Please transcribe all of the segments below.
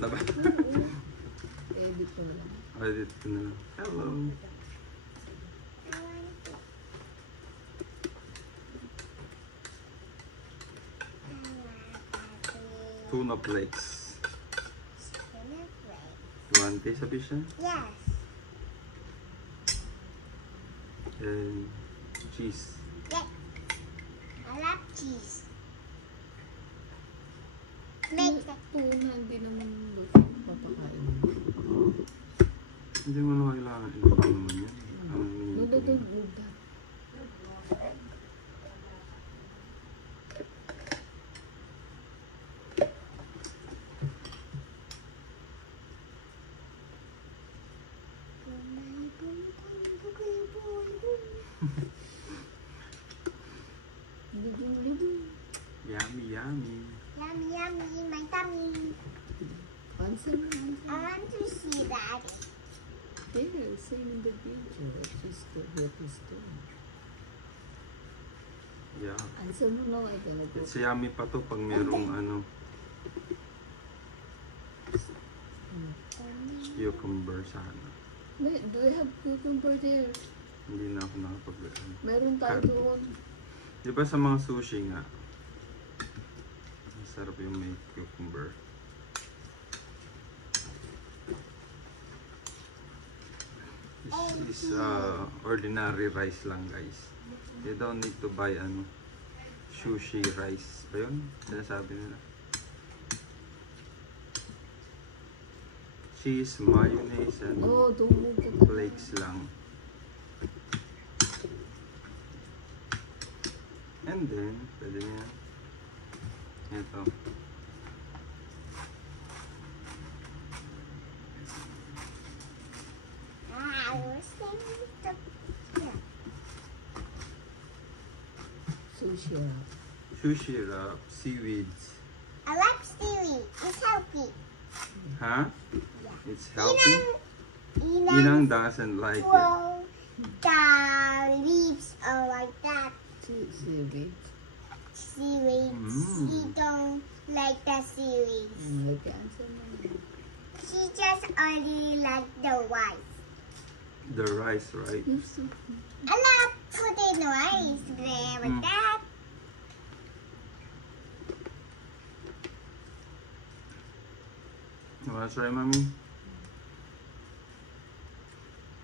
Taba. Edit ko na lang. Edit ko na lang. Hello. Tuna flakes. You want this, Abisha? Yes. And cheese. Yes. I love cheese. Make the Tuna, hindi naman papakain. Hindi mo na kailangan. Iluto naman yan. No, don't move that. Yummy, yummy. Yummy, yummy, my tummy. Answer mo, I want to see that. There, same in the video. It's just what is doing. Yeah. Answer mo no, I don't know. It's yummy pa to pag merong ano. Cucumber sana. Do you have cucumber there? Hindi na ako nakapag- Meron tayo doon. Di ba sa mga sushi nga, masarap yung may cucumber. This is ordinary rice lang, guys. You don't need to buy ano, sushi rice. Ba yun? Sinasabi nila. Cheese, mayonnaise, and Oh, don't move that. flakes lang. And then, pwede niya. Ito. I was thinking the Sushi wrap. Sushi wrap, seaweeds. I like seaweed. It's healthy. Huh? Yeah. It's healthy. Inang Inang doesn't like it. well, the leaves are like that. Seaweed. Seaweeds. She don't like the seaweeds. Like answer mo. She just only like the rice. The rice, right? You're so I love putting rice there with that. You wanna try, mommy?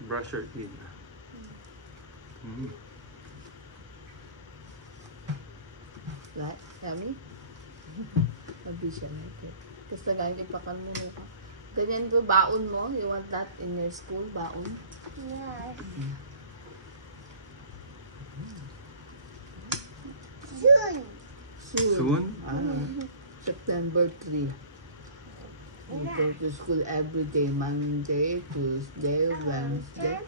Brush your teeth. Like, yummy? Sabi siya natin. Tapos lagay yung pakal mo mukha. Ganyan ba, baon mo? You want that in your school, baon? Yeah. Soon. Soon? September 3. We go to school every day, Monday, Tuesday, Wednesday,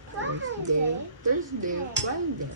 Thursday, Friday.